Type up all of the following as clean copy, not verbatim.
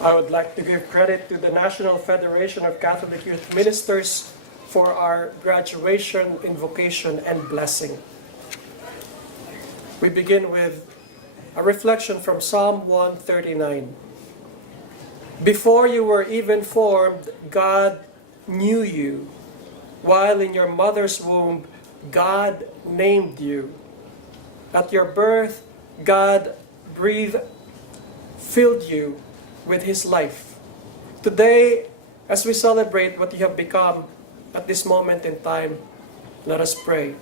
I would like to give credit to the National Federation of Catholic Youth Ministers for our graduation, invocation, and blessing. We begin with a reflection from Psalm 139. Before you were even formed, God knew you. While in your mother's womb, God named you. At your birth, God filled you with His life. Today, as we celebrate what you have become at this moment in time, let us pray.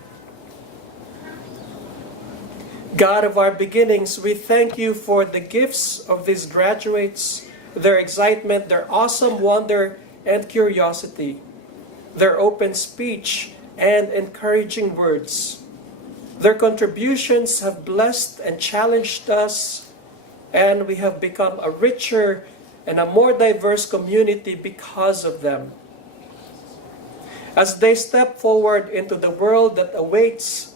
God of our beginnings, we thank you for the gifts of these graduates, their excitement, their awesome wonder and curiosity, their open speech and encouraging words. Their contributions have blessed and challenged us, and we have become a richer and a more diverse community because of them. As they step forward into the world that awaits,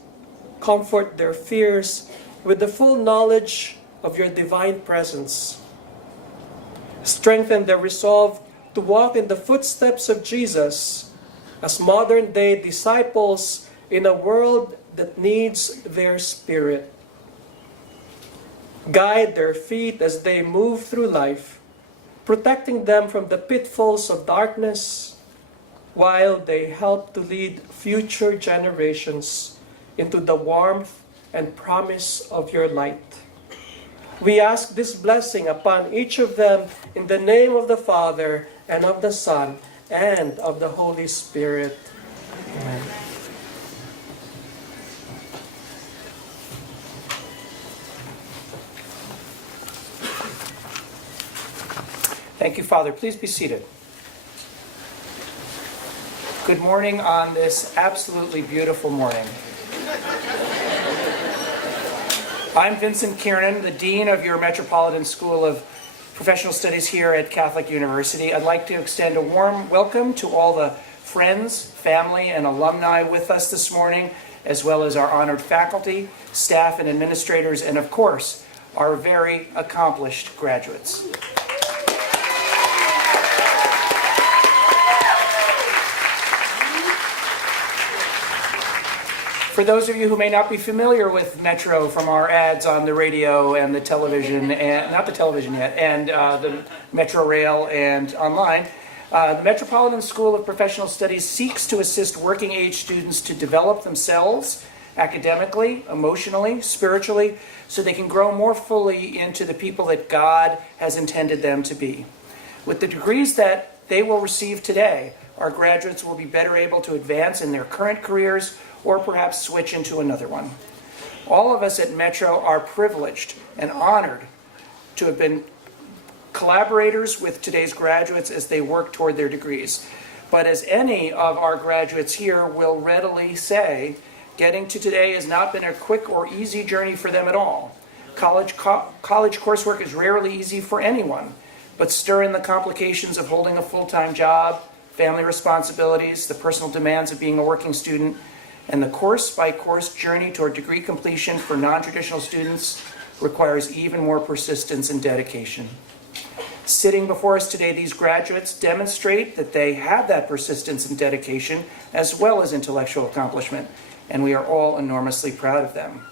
comfort their fears with the full knowledge of your divine presence. Strengthen their resolve to walk in the footsteps of Jesus as modern-day disciples in a world that needs their spirit. Guide their feet as they move through life, protecting them from the pitfalls of darkness, while they help to lead future generations into the warmth and promise of your light. We ask this blessing upon each of them in the name of the Father, and of the Son, and of the Holy Spirit. Amen. Thank you, Father. Please be seated. Good morning on this absolutely beautiful morning. I'm Vincent Kiernan, the Dean of your Metropolitan School of Professional Studies here at Catholic University. I'd like to extend a warm welcome to all the friends, family, and alumni with us this morning, as well as our honored faculty, staff, and administrators, and of course, our very accomplished graduates. For those of you who may not be familiar with Metro from our ads on the radio and the television, and not the television yet, and the Metro Rail and online, the Metropolitan School of Professional Studies seeks to assist working age students to develop themselves academically, emotionally, spiritually, so they can grow more fully into the people that God has intended them to be. With the degrees that they will receive today, our graduates will be better able to advance in their current careers or perhaps switch into another one. All of us at Metro are privileged and honored to have been collaborators with today's graduates as they work toward their degrees. But as any of our graduates here will readily say, getting to today has not been a quick or easy journey for them at all. College coursework is rarely easy for anyone, but stir in the complications of holding a full-time job, family responsibilities, the personal demands of being a working student, and the course-by-course journey toward degree completion for non-traditional students requires even more persistence and dedication. Sitting before us today, these graduates demonstrate that they have that persistence and dedication as well as intellectual accomplishment, and we are all enormously proud of them.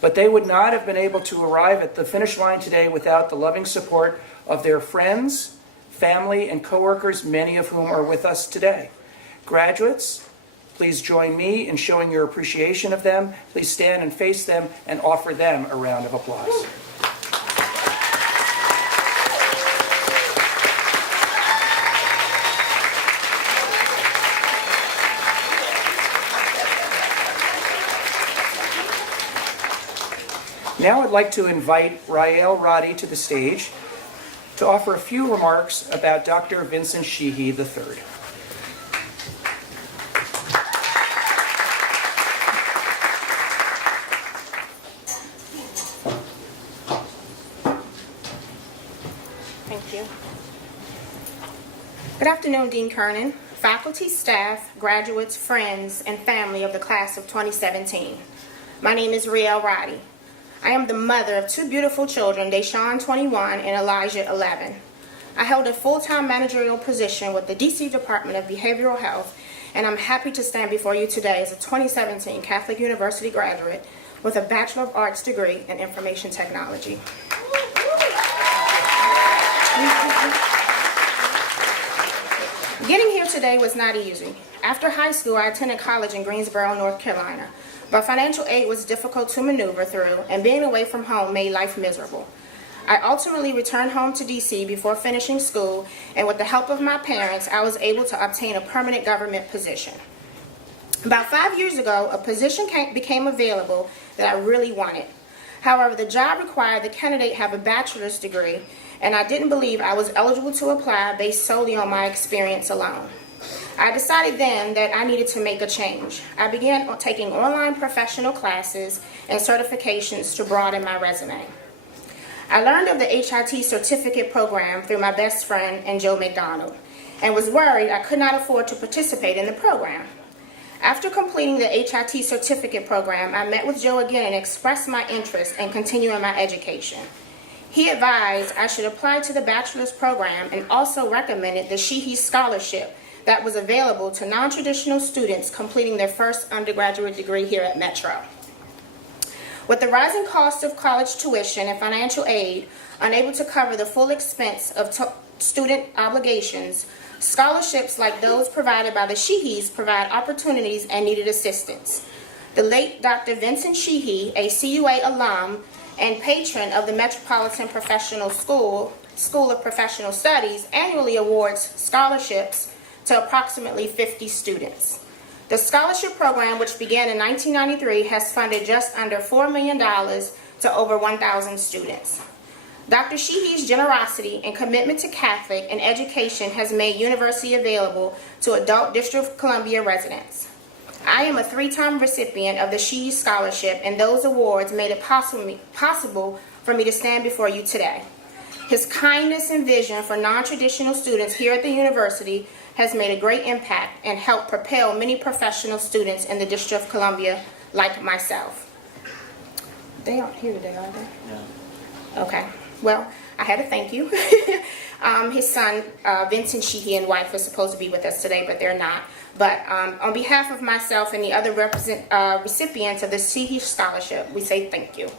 But they would not have been able to arrive at the finish line today without the loving support of their friends, family, and coworkers, many of whom are with us today. Graduates, please join me in showing your appreciation of them. Please stand and face them and offer them a round of applause. Now I'd like to invite Rael Roddy to the stage to offer a few remarks about Dr. Vincent Sheehy III. Thank you. Good afternoon, Dean Kernan, faculty, staff, graduates, friends, and family of the class of 2017. My name is Rael Roddy. I am the mother of two beautiful children, Deshawn, 21, and Elijah, 11. I held a full-time managerial position with the DC Department of Behavioral Health, and I'm happy to stand before you today as a 2017 Catholic University graduate with a Bachelor of Arts degree in Information Technology. Getting here today was not easy. After high school, I attended college in Greensboro, North Carolina, but financial aid was difficult to maneuver through, and being away from home made life miserable. I ultimately returned home to DC before finishing school, and with the help of my parents, I was able to obtain a permanent government position. About 5 years ago, a position became available that I really wanted. However, the job required the candidate have a bachelor's degree, and I didn't believe I was eligible to apply based solely on my experience alone. I decided then that I needed to make a change. I began taking online professional classes and certifications to broaden my resume. I learned of the HIT certificate program through my best friend and Joe McDonald, and was worried I could not afford to participate in the program. After completing the HIT certificate program, I met with Joe again and expressed my interest in continuing my education. He advised I should apply to the bachelor's program and also recommended the Sheehy Scholarship that was available to non-traditional students completing their first undergraduate degree here at Metro. With the rising cost of college tuition and financial aid unable to cover the full expense of student obligations, scholarships like those provided by the Sheehys provide opportunities and needed assistance. The late Dr. Vincent Sheehy, a CUA alum and patron of the Metropolitan Professional School of Professional Studies, annually awards scholarships to approximately 50 students. The scholarship program, which began in 1993, has funded just under $4 million to over 1,000 students. Dr. Sheehy's generosity and commitment to Catholic and education has made university available to adult District of Columbia residents. I am a 3-time recipient of the Sheehy Scholarship, and those awards made it possible for me to stand before you today. His kindness and vision for non-traditional students here at the university has made a great impact and helped propel many professional students in the District of Columbia like myself. They aren't here today, are they? No. Okay. Well, I had to thank you. His son, Vincent Sheehy, and wife, was supposed to be with us today, but they're not. But on behalf of myself and the other recipients of the Sheehy Scholarship, we say thank you.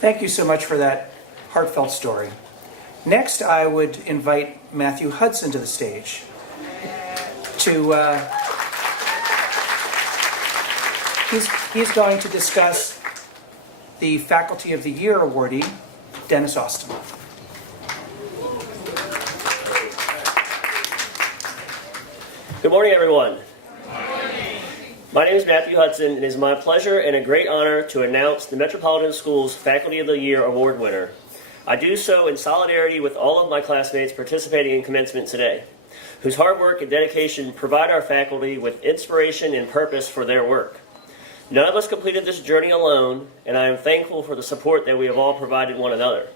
Thank you so much for that heartfelt story. Next, I would invite Matthew Hudson to the stage he's going to discuss the Faculty of the Year awardee, Dennis Austin. Good morning, everyone. My name is Matthew Hudson, and it is my pleasure and a great honor to announce the Metropolitan Schools Faculty of the Year Award winner. I do so in solidarity with all of my classmates participating in commencement today, whose hard work and dedication provide our faculty with inspiration and purpose for their work. None of us completed this journey alone, and I am thankful for the support that we have all provided one another.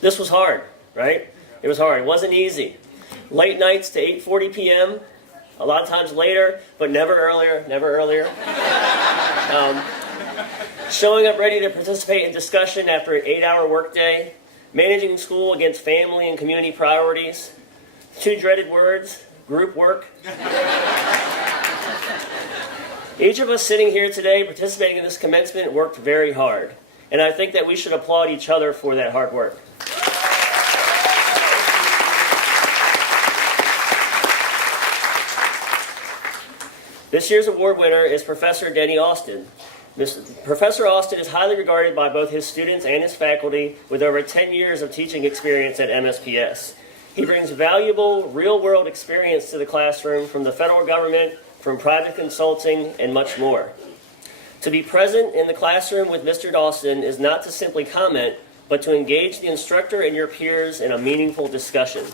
This was hard, right? It was hard. It wasn't easy. Late nights to 8:40 p.m., a lot of times later, but never earlier, never earlier. Showing up ready to participate in discussion after an 8-hour workday, managing school against family and community priorities, 2 dreaded words, group work. Each of us sitting here today participating in this commencement worked very hard, and I think that we should applaud each other for that hard work. This year's award winner is Professor Denny Austin. Professor Austin is highly regarded by both his students and his faculty with over 10 years of teaching experience at MSPS. He brings valuable real-world experience to the classroom from the federal government, from private consulting, and much more. To be present in the classroom with Mr. Austin is not to simply comment, but to engage the instructor and your peers in a meaningful discussion.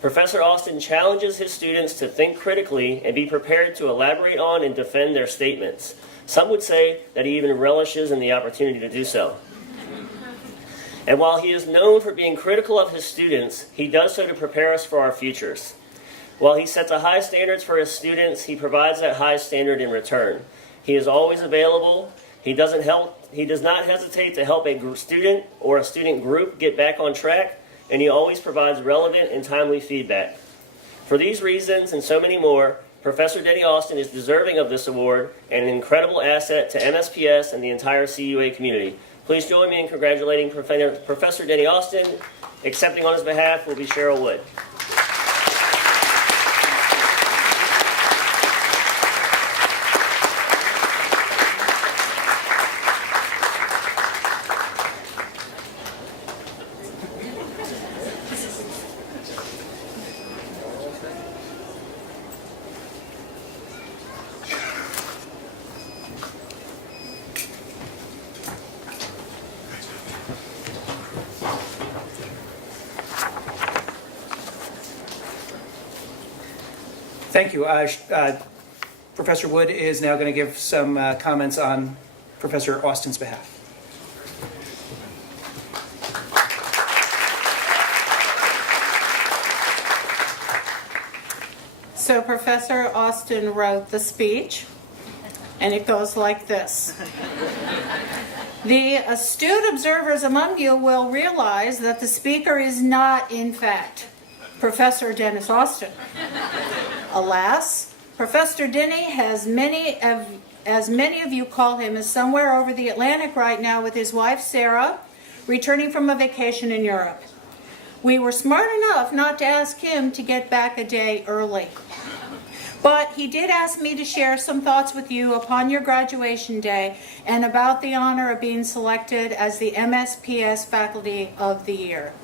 Professor Austin challenges his students to think critically and be prepared to elaborate on and defend their statements. Some would say that he even relishes in the opportunity to do so. And while he is known for being critical of his students, he does so to prepare us for our futures. While he sets a high standards for his students, he provides that high standard in return. He is always available. He does not hesitate to help a student or a student group get back on track, and he always provides relevant and timely feedback. For these reasons and so many more, Professor Denny Austin is deserving of this award and an incredible asset to MSPS and the entire CUA community. Please join me in congratulating Professor Denny Austin. Accepting on his behalf will be Cheryl Wood. Thank you. Professor Wood is now going to give some comments on Professor Austin's behalf. So Professor Austin wrote the speech, and it goes like this. The astute observers among you will realize that the speaker is not, in fact, Professor Dennis Austin. Alas, Professor Denny, as many of you call him, is somewhere over the Atlantic right now with his wife Sarah, returning from a vacation in Europe. We were smart enough not to ask him to get back a day early. But he did ask me to share some thoughts with you upon your graduation day and about the honor of being selected as the MSPS Faculty of the Year.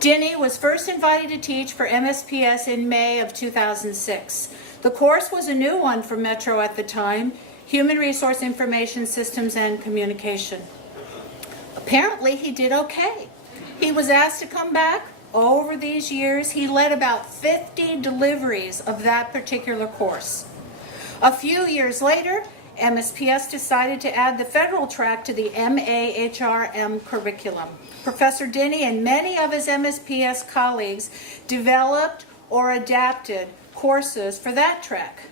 Denny was first invited to teach for MSPS in May of 2006. The course was a new one for Metro at the time, Human Resource Information Systems and Communication. Apparently he did okay. He was asked to come back. Over these years, he led about 50 deliveries of that particular course. A few years later, MSPS decided to add the federal track to the MAHRM curriculum. Professor Denny and many of his MSPS colleagues developed or adapted courses for that track.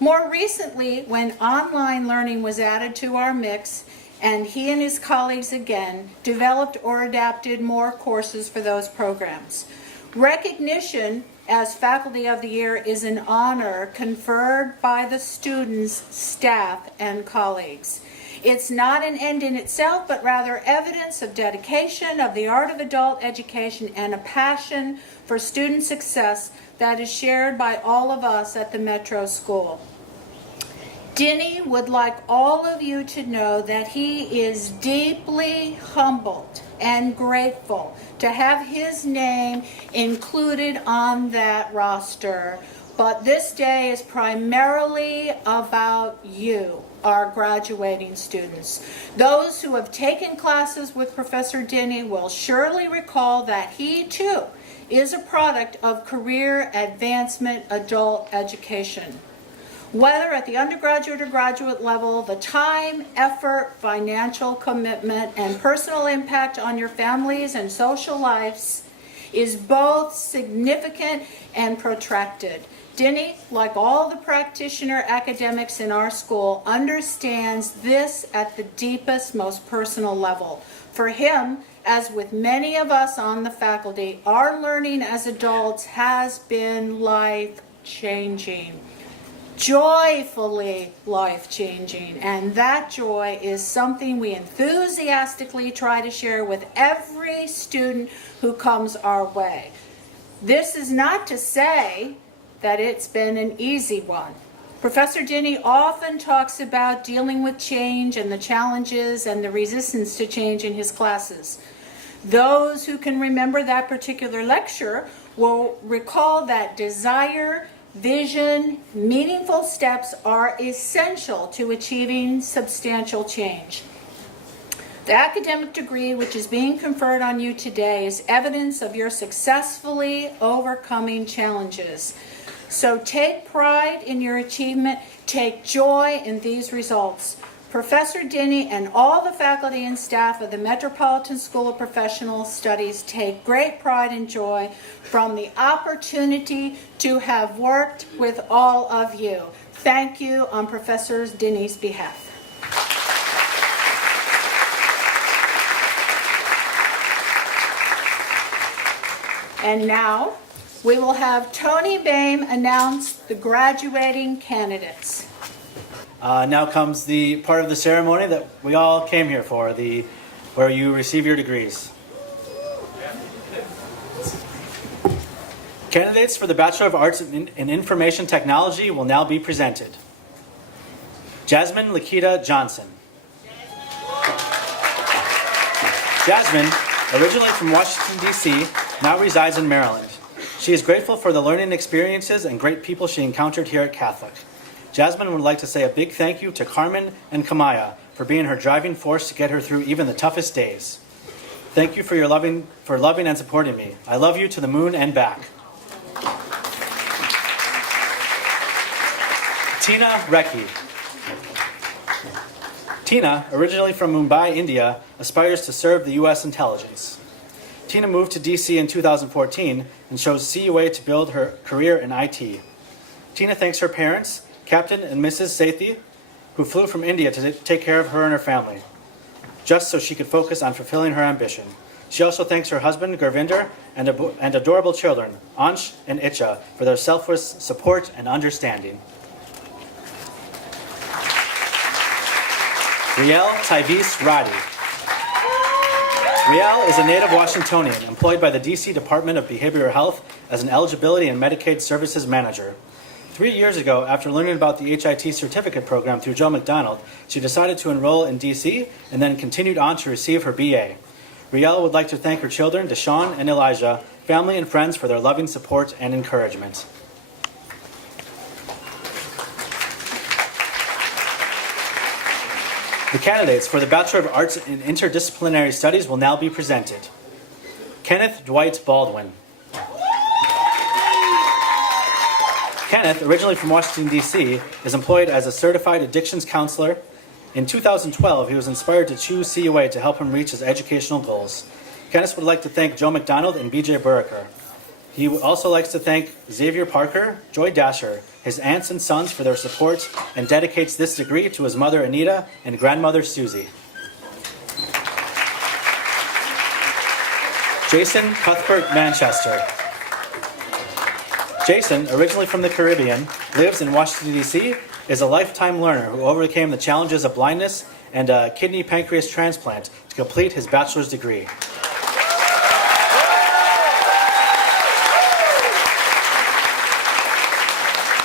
More recently, when online learning was added to our mix, and he and his colleagues again developed or adapted more courses for those programs. Recognition as Faculty of the Year is an honor conferred by the students, staff, and colleagues. It's not an end in itself, but rather evidence of dedication, of the art of adult education, and a passion for student success that is shared by all of us at the Metro School. Denny would like all of you to know that he is deeply humbled and grateful to have his name included on that roster. But this day is primarily about you, our graduating students. Those who have taken classes with Professor Denny will surely recall that he too is a product of career advancement adult education. Whether at the undergraduate or graduate level, the time, effort, financial commitment, and personal impact on your families and social lives is both significant and protracted. Denny, like all the practitioner academics in our school, understands this at the deepest, most personal level. For him, as with many of us on the faculty, our learning as adults has been life-changing. Joyfully life-changing, and that joy is something we enthusiastically try to share with every student who comes our way. This is not to say that it's been an easy one. Professor Denny often talks about dealing with change and the challenges and the resistance to change in his classes. Those who can remember that particular lecture will recall that desire, vision, meaningful steps are essential to achieving substantial change. The academic degree which is being conferred on you today is evidence of your successfully overcoming challenges. So take pride in your achievement, take joy in these results. Professor Denny and all the faculty and staff of the Metropolitan School of Professional Studies take great pride and joy from the opportunity to have worked with all of you. Thank you on Professor Denny's behalf. And now, we will have Tony Boehm announce the graduating candidates. Now comes the part of the ceremony that we all came here for, where you receive your degrees. Candidates for the Bachelor of Arts in Information Technology will now be presented. Jasmine Lakita Johnson. Jasmine, originally from Washington, D.C., now resides in Maryland. She is grateful for the learning experiences and great people she encountered here at Catholic. Jasmine would like to say a big thank you to Carmen and Kamaya for being her driving force to get her through even the toughest days. Thank you for loving and supporting me. I love you to the moon and back. Tina Recchi. Tina, originally from Mumbai, India, aspires to serve the U.S. intelligence. Tina moved to D.C. in 2014 and chose CUA to build her career in IT. Tina thanks her parents, Captain and Mrs. Sethi, who flew from India to take care of her and her family, just so she could focus on fulfilling her ambition. She also thanks her husband, Gurvinder, and adorable children, Ansh and Itcha, for their selfless support and understanding. Riel Tyvis Radi. Riel is a native Washingtonian employed by the D.C. Department of Behavioral Health as an Eligibility and Medicaid Services Manager. 3 years ago, after learning about the HIT certificate program through Joe McDonald, she decided to enroll in D.C. and then continued on to receive her BA. Riel would like to thank her children, Deshaun and Elijah, family and friends for their loving support and encouragement. The candidates for the Bachelor of Arts in Interdisciplinary Studies will now be presented. Kenneth Dwight Baldwin. Kenneth, originally from Washington, D.C., is employed as a certified addictions counselor. In 2012, he was inspired to choose CUA to help him reach his educational goals. Kenneth would like to thank Joe McDonald and B.J. Buraker. He also likes to thank Xavier Parker, Joy Dasher, his aunts and sons for their support, and dedicates this degree to his mother Anita and grandmother Susie. Jason Cuthbert Manchester. Jason, originally from the Caribbean, lives in Washington, D.C., is a lifetime learner who overcame the challenges of blindness and a kidney pancreas transplant to complete his bachelor's degree.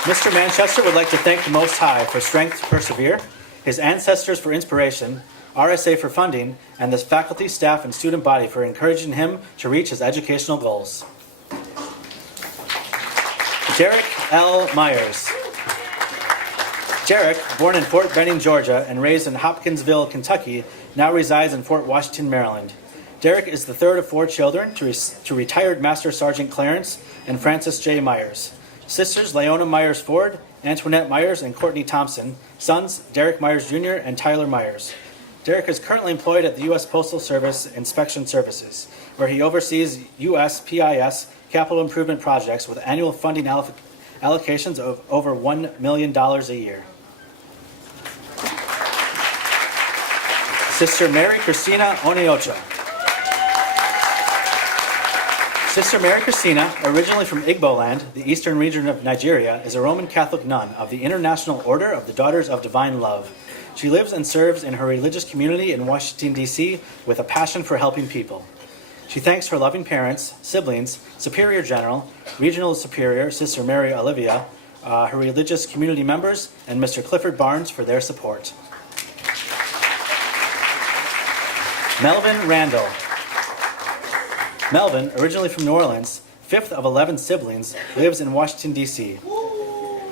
Mr. Manchester would like to thank the Most High for strength to persevere, his ancestors for inspiration, RSA for funding, and the faculty, staff, and student body for encouraging him to reach his educational goals. Derek L. Myers. Derek, born in Fort Benning, Georgia, and raised in Hopkinsville, Kentucky, now resides in Fort Washington, Maryland. Derek is the third of 4 children to retired Master Sergeant Clarence and Francis J. Myers. Sisters Leona Myers Ford, Antoinette Myers, and Courtney Thompson. Sons Derek Myers Jr. and Tyler Myers. Derek is currently employed at the U.S. Postal Service Inspection Services, where he oversees USPIS capital improvement projects with annual funding allocations of over $1 million a year. Sister Mary Christina Oniocha. Sister Mary Christina, originally from Igbo land, the eastern region of Nigeria, is a Roman Catholic nun of the International Order of the Daughters of Divine Love. She lives and serves in her religious community in Washington, D.C. with a passion for helping people. She thanks her loving parents, siblings, Superior General, Regional Superior, Sister Mary Olivia, her religious community members, and Mr. Clifford Barnes for their support. Melvin Randall. Melvin, originally from New Orleans, 5th of 11 siblings, lives in Washington, D.C.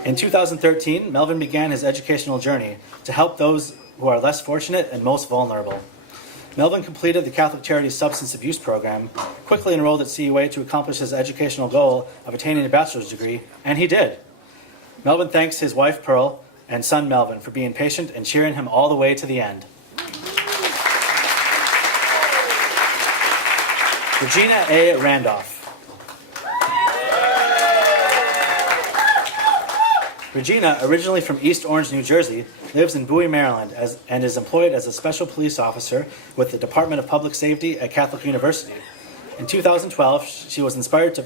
In 2013, Melvin began his educational journey to help those who are less fortunate and most vulnerable. Melvin completed the Catholic Charities Substance Abuse Program, quickly enrolled at CUA to accomplish his educational goal of attaining a bachelor's degree, and he did. Melvin thanks his wife, Pearl, and son Melvin for being patient and cheering him all the way to the end. Regina A. Randolph. Regina, originally from East Orange, New Jersey, lives in Bowie, Maryland, and is employed as a special police officer with the Department of Public Safety at Catholic University. In 2012, she was inspired to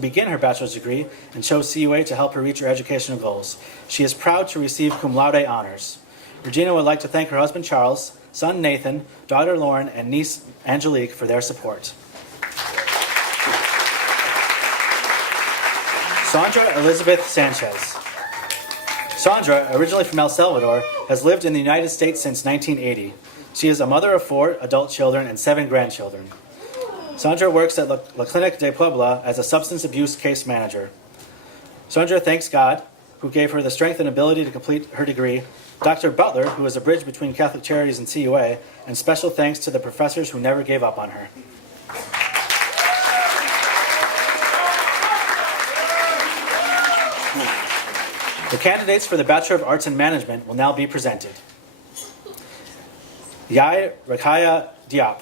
begin her bachelor's degree and chose CUA to help her reach her educational goals. She is proud to receive cum laude honors. Regina would like to thank her husband Charles, son Nathan, daughter Lauren, and niece Angelique for their support. Sandra Elizabeth Sanchez. Sandra, originally from El Salvador, has lived in the United States since 1980. She is a mother of 4 adult children and 7 grandchildren. Sandra works at La Clinique de Puebla as a substance abuse case manager. Sandra thanks God, who gave her the strength and ability to complete her degree, Dr. Butler, who is a bridge between Catholic Charities and CUA, and special thanks to the professors who never gave up on her. The candidates for the Bachelor of Arts in Management will now be presented. Yai Rakaya Diop.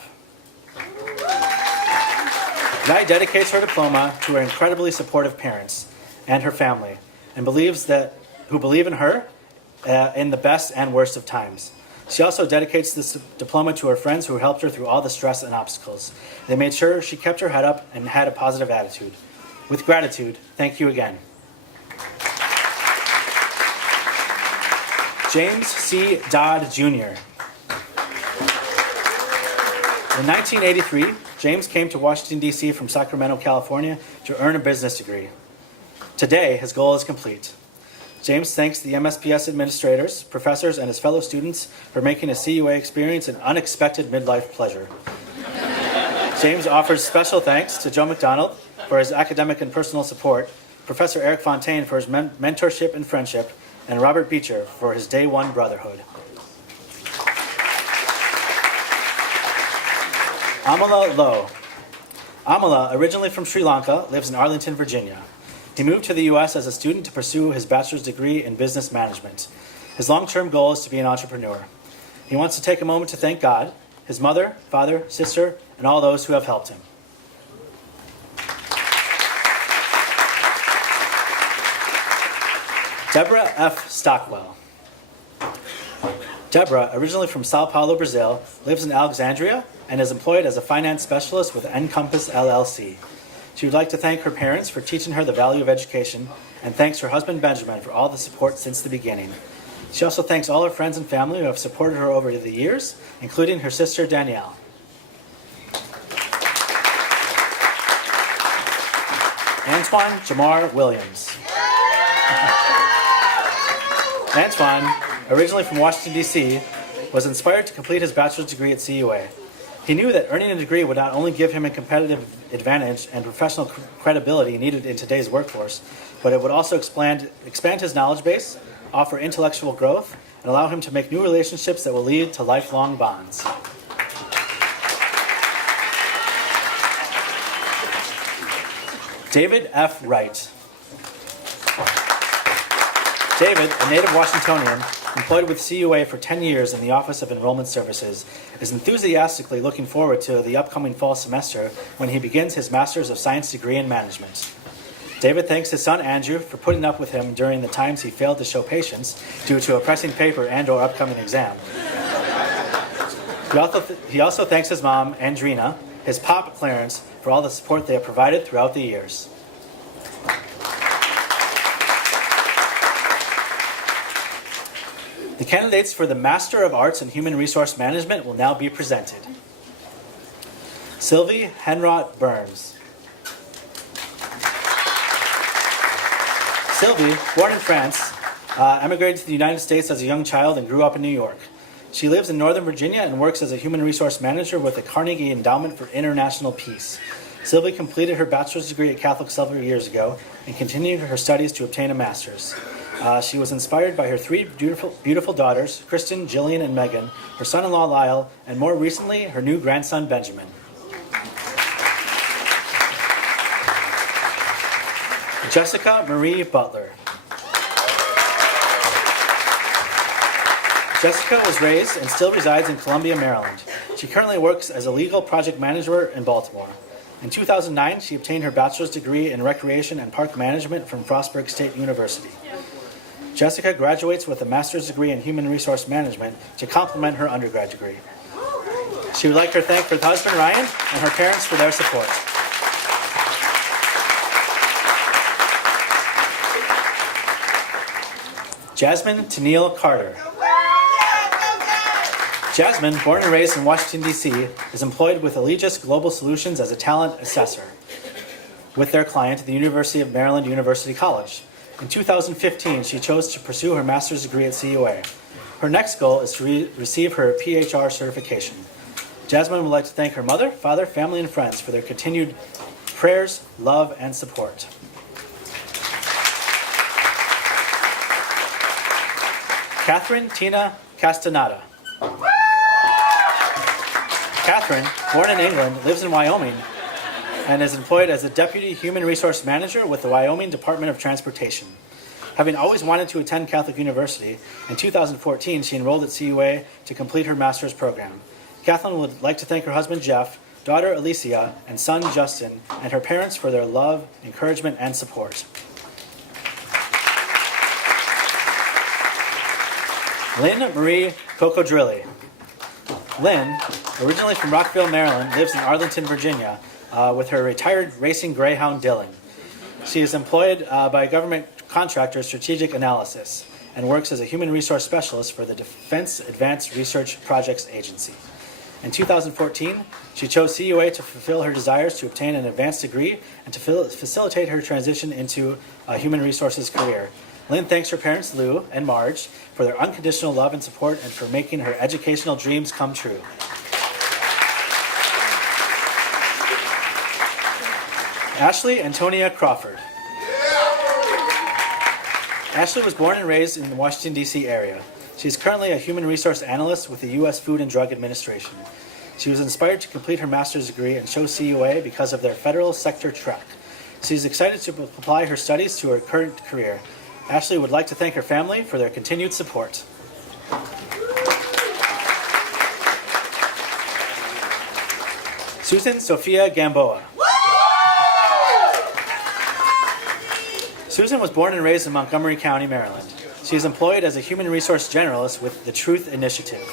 Yai dedicates her diploma to her incredibly supportive parents and her family, and who believe in her in the best and worst of times. She also dedicates this diploma to her friends who helped her through all the stress and obstacles. They made sure she kept her head up and had a positive attitude. With gratitude, thank you again. James C. Dodd, Jr. In 1983, James came to Washington, D.C. from Sacramento, California to earn a business degree. Today, his goal is complete. James thanks the MSPS administrators, professors, and his fellow students for making a CUA experience an unexpected midlife pleasure. James offers special thanks to Joe McDonald for his academic and personal support, Professor Eric Fontaine for his mentorship and friendship, and Robert Beecher for his day one brotherhood. Amala Lowe. Amala, originally from Sri Lanka, lives in Arlington, Virginia. He moved to the U.S. as a student to pursue his bachelor's degree in business management. His long-term goal is to be an entrepreneur. He wants to take a moment to thank God, his mother, father, sister, and all those who have helped him. Deborah F. Stockwell. Deborah, originally from Sao Paulo, Brazil, lives in Alexandria and is employed as a finance specialist with Encompass LLC. She would like to thank her parents for teaching her the value of education and thanks her husband Benjamin for all the support since the beginning. She also thanks all her friends and family who have supported her over the years, including her sister Danielle. Antoine Jamar Williams. Antoine, originally from Washington, D.C., was inspired to complete his bachelor's degree at CUA. He knew that earning a degree would not only give him a competitive advantage and professional credibility needed in today's workforce, but it would also expand his knowledge base, offer intellectual growth, and allow him to make new relationships that will lead to lifelong bonds. David F. Wright. David, a native Washingtonian, employed with CUA for 10 years in the Office of Enrollment Services, is enthusiastically looking forward to the upcoming fall semester when he begins his Master's of Science degree in Management. David thanks his son Andrew for putting up with him during the times he failed to show patience due to a pressing paper and/or upcoming exam. He also thanks his mom, Andrina, his pop, Clarence, for all the support they have provided throughout the years. The candidates for the Master of Arts in Human Resource Management will now be presented. Sylvie Henrot Burns. Sylvie, born in France, emigrated to the United States as a young child and grew up in New York. She lives in Northern Virginia and works as a human resource manager with the Carnegie Endowment for International Peace. Sylvie completed her bachelor's degree at Catholic several years ago and continued her studies to obtain a master's. She was inspired by her 3 beautiful daughters, Kristen, Jillian, and Megan, her son-in-law Lyle, and more recently, her new grandson Benjamin. Jessica Marie Butler. Jessica was raised and still resides in Columbia, Maryland. She currently works as a legal project manager in Baltimore. In 2009, she obtained her bachelor's degree in recreation and park management from Frostburg State University. Jessica graduates with a master's degree in human resource management to complement her undergrad degree. She would like to thank her husband Ryan and her parents for their support. Jasmine Tennille Carter. Jasmine, born and raised in Washington, D.C., is employed with Allegis Global Solutions as a talent assessor with their client at the University of Maryland University College. In 2015, she chose to pursue her master's degree at CUA. Her next goal is to receive her PHR certification. Jasmine would like to thank her mother, father, family, and friends for their continued prayers, love, and support. Catherine Tina Castaneda. Catherine, born in England, lives in Wyoming and is employed as a Deputy Human Resource Manager with the Wyoming Department of Transportation. Having always wanted to attend Catholic University, in 2014 she enrolled at CUA to complete her master's program. Catherine would like to thank her husband Jeff, daughter Alicia, and son Justin, and her parents for their love, encouragement, and support. Lynn Marie Cocodrilli. Lynn, originally from Rockville, Maryland, lives in Arlington, Virginia, with her retired racing greyhound Dylan. She is employed by government contractor Strategic Analysis and works as a human resource specialist for the Defense Advanced Research Projects Agency. In 2014, she chose CUA to fulfill her desires to obtain an advanced degree and to facilitate her transition into a human resources career. Lynn thanks her parents, Lou and Marge, for their unconditional love and support and for making her educational dreams come true. Ashley Antonia Crawford. Ashley was born and raised in the Washington, D.C. area. She is currently a human resource analyst with the U.S. Food and Drug Administration. She was inspired to complete her master's degree and chose CUA because of their federal sector track. She is excited to apply her studies to her current career. Ashley would like to thank her family for their continued support. Susan Sophia Gamboa. Susan was born and raised in Montgomery County, Maryland. She is employed as a human resource generalist with the Truth Initiative.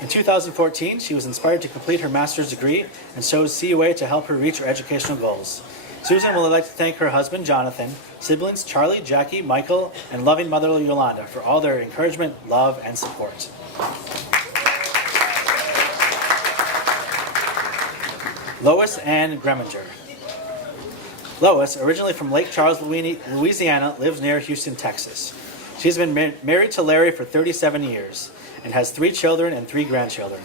In 2014, she was inspired to complete her master's degree and chose CUA to help her reach her educational goals. Susan would like to thank her husband, Jonathan, siblings Charlie, Jackie, Michael, and loving mother Yolanda for all their encouragement, love, and support. Lois Ann Greminger. Lois, originally from Lake Charles, Louisiana, lives near Houston, Texas. She's been married to Larry for 37 years and has 3 children and 3 grandchildren.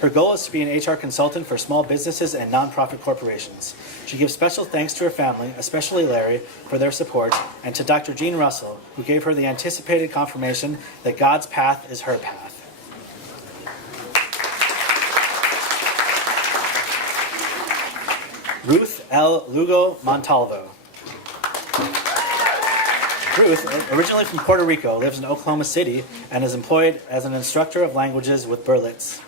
Her goal is to be an HR consultant for small businesses and nonprofit corporations. She gives special thanks to her family, especially Larry, for their support, and to Dr. Jean Russell, who gave her the anticipated confirmation that God's path is her path. Ruth L. Lugo Montalvo. Ruth, originally from Puerto Rico, lives in Oklahoma City and is employed as an instructor of languages with Berlitz.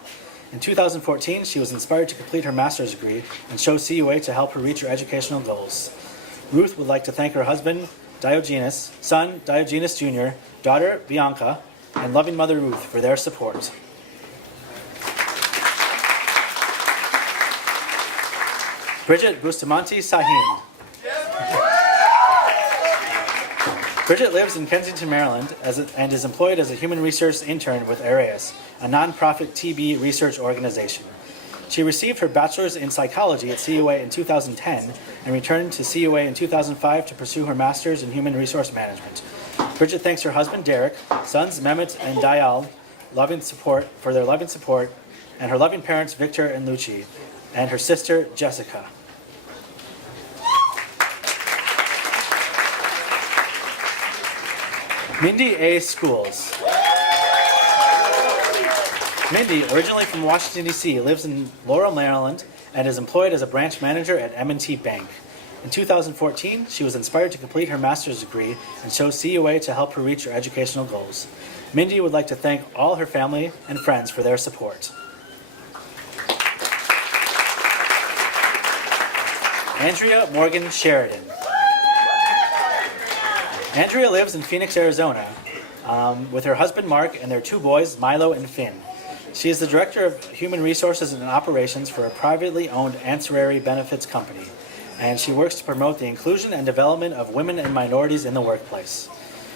In 2014, she was inspired to complete her master's degree and chose CUA to help her reach her educational goals. Ruth would like to thank her husband, Diogenes, son, Diogenes Jr., daughter, Bianca, and loving mother, Ruth, for their support. Bridget Bustamante Sahin. Bridget lives in Kensington, Maryland, and is employed as a human resource intern with AREAS, a nonprofit TB research organization. She received her bachelor's in psychology at CUA in 2010 and returned to CUA in 2005 to pursue her master's in human resource management. Bridget thanks her husband Derek, sons Mehmet and Dayal, for their loving support, and her loving parents Victor and Lucy, and her sister Jessica. Mindy A. Schools. Mindy, originally from Washington, D.C., lives in Laurel, Maryland, and is employed as a branch manager at M&T Bank. In 2014, she was inspired to complete her master's degree and chose CUA to help her reach her educational goals. Mindy would like to thank all her family and friends for their support. Andrea Morgan Sheridan. Andrea lives in Phoenix, Arizona, with her husband Mark and their 2 boys, Milo and Finn. She is the Director of Human Resources and Operations for a privately owned ancillary benefits company, and she works to promote the inclusion and development of women and minorities in the workplace.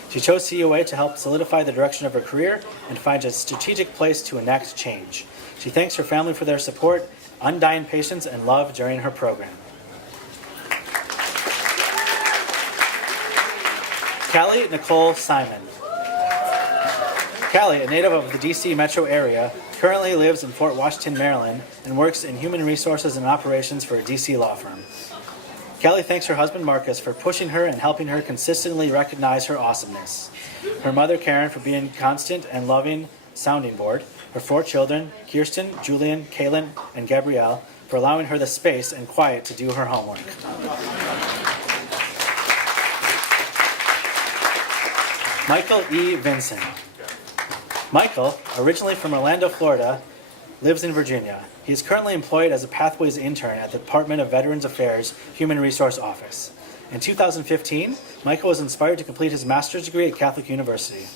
She chose CUA to help solidify the direction of her career and find a strategic place to enact change. She thanks her family for their support, undying patience, and love during her program. Callie Nicole Simon. Callie, a native of the D.C. metro area, currently lives in Fort Washington, Maryland, and works in human resources and operations for a D.C. law firm. Callie thanks her husband Marcus for pushing her and helping her consistently recognize her awesomeness. Her mother Karen for being constant and loving sounding board. Her 4 children, Kirsten, Julian, Kaylin, and Gabrielle, for allowing her the space and quiet to do her homework. Michael E. Vinson. Michael, originally from Orlando, Florida, lives in Virginia. He is currently employed as a Pathways intern at the Department of Veterans Affairs Human Resource Office. In 2015, Michael was inspired to complete his master's degree at Catholic University.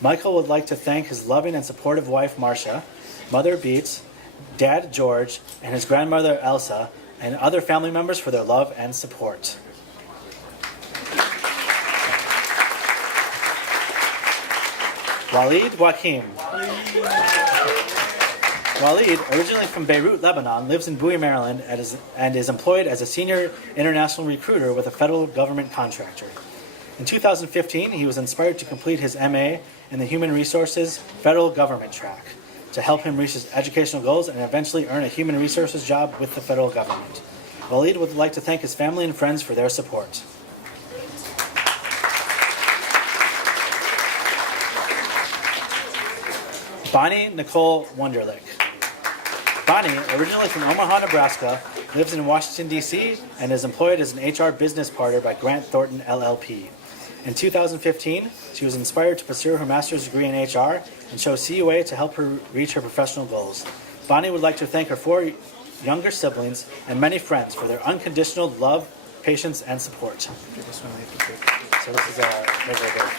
Michael would like to thank his loving and supportive wife, Marcia, mother, Beats, dad, George, and his grandmother, Elsa, and other family members for their love and support. Walid Wakim. Walid, originally from Beirut, Lebanon, lives in Bowie, Maryland, and is employed as a senior international recruiter with a federal government contractor. In 2015, he was inspired to complete his MA in the Human Resources Federal Government track to help him reach his educational goals and eventually earn a human resources job with the federal government. Walid would like to thank his family and friends for their support. Bonnie Nicole Wunderlich. Bonnie, originally from Omaha, Nebraska, lives in Washington, D.C., and is employed as an HR business partner by Grant Thornton, LLP. In 2015, she was inspired to pursue her master's degree in HR and chose CUA to help her reach her professional goals. Bonnie would like to thank her 4 younger siblings and many friends for their unconditional love, patience, and support. So this is very good.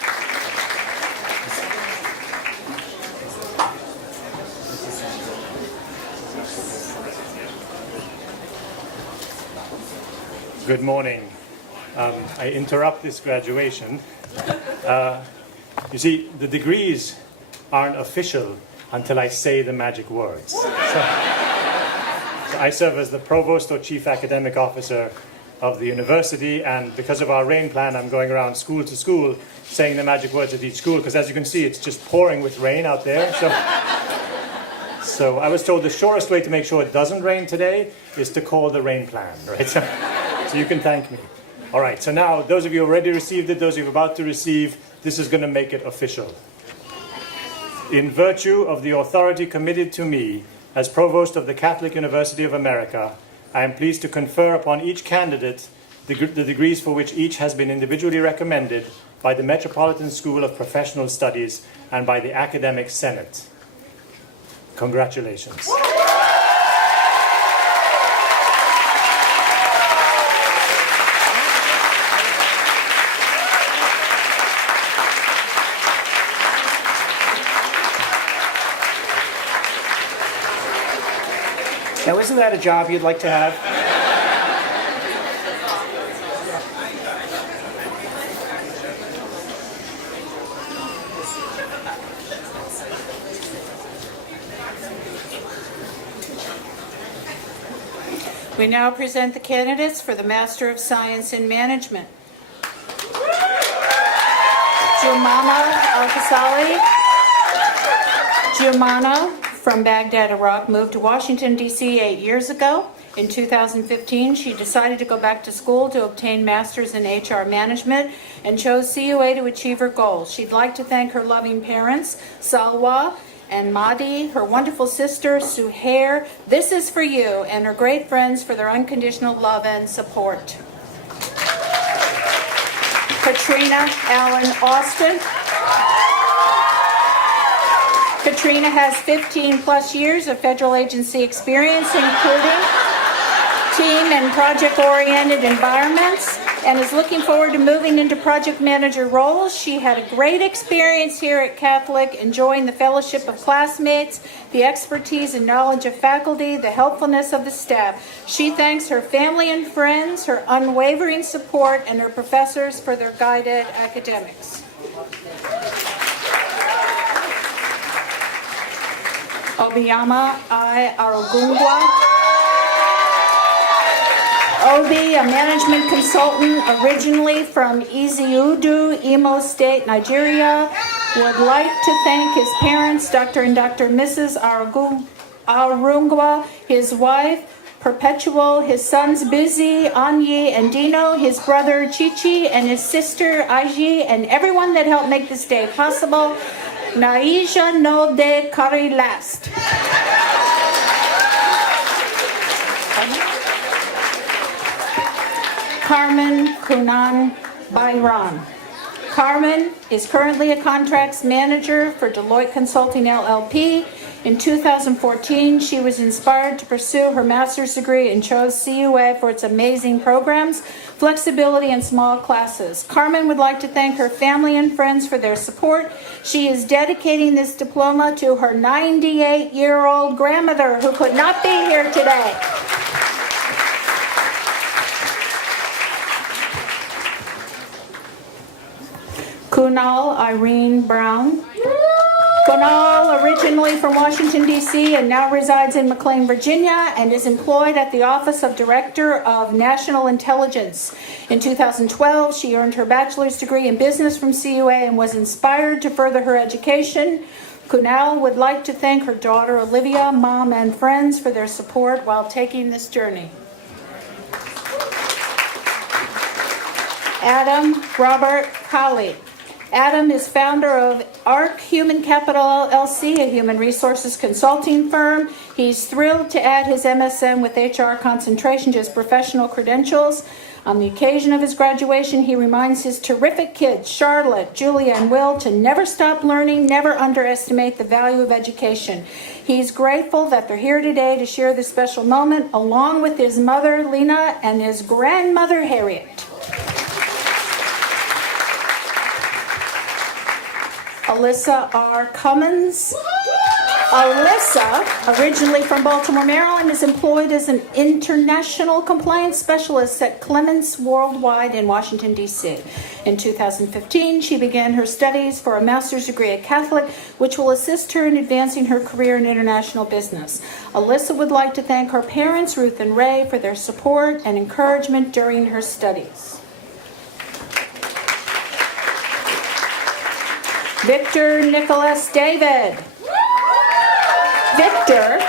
Good morning. I interrupt this graduation. You see, the degrees aren't official until I say the magic words. So I serve as the provost or chief academic officer of the university, and because of our rain plan, I'm going around school to school saying the magic words at each school, because as you can see, it's just pouring with rain out there. So I was told the shortest way to make sure it doesn't rain today is to call the rain plan, right? So you can thank me. All right, so now those of you who already received it, those of you about to receive, this is going to make it official. In virtue of the authority committed to me as Provost of the Catholic University of America, I am pleased to confer upon each candidate the degrees for which each has been individually recommended by the Metropolitan School of Professional Studies and by the Academic Senate. Congratulations. Now, isn't that a job you'd like to have? We now present the candidates for the Master of Science in Management. Jumana Al-Kasali. Jumana, from Baghdad, Iraq, moved to Washington, D.C. 8 years ago. In 2015, she decided to go back to school to obtain master's in HR management and chose CUA to achieve her goals. She'd like to thank her loving parents, Salwa and Mahdi, her wonderful sister, Suhair, this is for you, and her great friends for their unconditional love and support. Katrina Allen Austin. Katrina has 15 plus years of federal agency experience, including team and project-oriented environments, and is looking forward to moving into project manager roles. She had a great experience here at Catholic, enjoying the fellowship of classmates, the expertise and knowledge of faculty, the helpfulness of the staff. She thanks her family and friends, her unwavering support, and her professors for their guided academics. Obiyama I. Arugungwa. Obi, a management consultant originally from Iziudu, Imo State, Nigeria, would like to thank his parents, Dr. and Dr. Mrs. Arungwa, his wife, Perpetual, his sons Busy, Anyi, and Dino, his brother Chichi, and his sister Aji, and everyone that helped make this day possible. Naija no de Kari last. Carmen Kunan Bayran. Carmen is currently a contracts manager for Deloitte Consulting LLP. In 2014, she was inspired to pursue her master's degree and chose CUA for its amazing programs, flexibility, and small classes. Carmen would like to thank her family and friends for their support. She is dedicating this diploma to her 98-year-old grandmother who could not be here today. Kunal Irene Brown. Kunal, originally from Washington, D.C., and now resides in McLean, Virginia, and is employed at the Office of Director of National Intelligence. In 2012, she earned her bachelor's degree in business from CUA and was inspired to further her education. Kunal would like to thank her daughter, Olivia, mom, and friends for their support while taking this journey. Adam Robert Colley. Adam is founder of ARC Human Capital LLC, a human resources consulting firm. He's thrilled to add his MSM with HR concentration to his professional credentials. On the occasion of his graduation, he reminds his terrific kids, Charlotte, Julia, and Will, to never stop learning, never underestimate the value of education. He's grateful that they're here today to share this special moment, along with his mother, Lena, and his grandmother, Harriet. Alyssa R. Cummins. Alyssa, originally from Baltimore, Maryland, is employed as an international compliance specialist at Clements Worldwide in Washington, D.C. In 2015, she began her studies for a master's degree at Catholic, which will assist her in advancing her career in international business. Alyssa would like to thank her parents, Ruth and Ray, for their support and encouragement during her studies. Victor Nicholas David. Victor,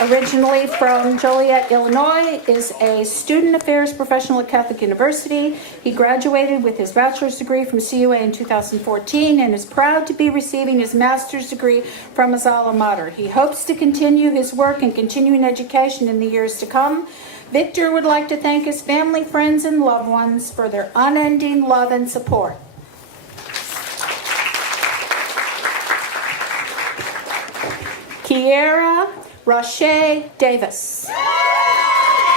originally from Joliet, Illinois, is a student affairs professional at Catholic University. He graduated with his bachelor's degree from CUA in 2014 and is proud to be receiving his master's degree from his alma mater. He hopes to continue his work in continuing education in the years to come. Victor would like to thank his family, friends, and loved ones for their unending love and support. Kiera Roche Davis.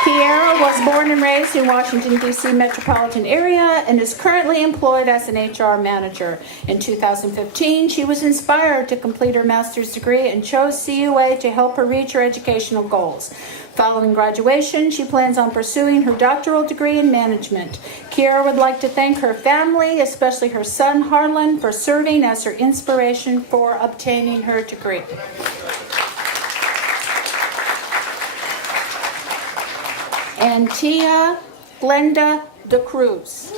Kiera was born and raised in Washington, D.C. metropolitan area and is currently employed as an HR manager. In 2015, she was inspired to complete her master's degree and chose CUA to help her reach her educational goals. Following graduation, she plans on pursuing her doctoral degree in management. Kiera would like to thank her family, especially her son Harlan, for serving as her inspiration for obtaining her degree. Antia Glenda De Cruz.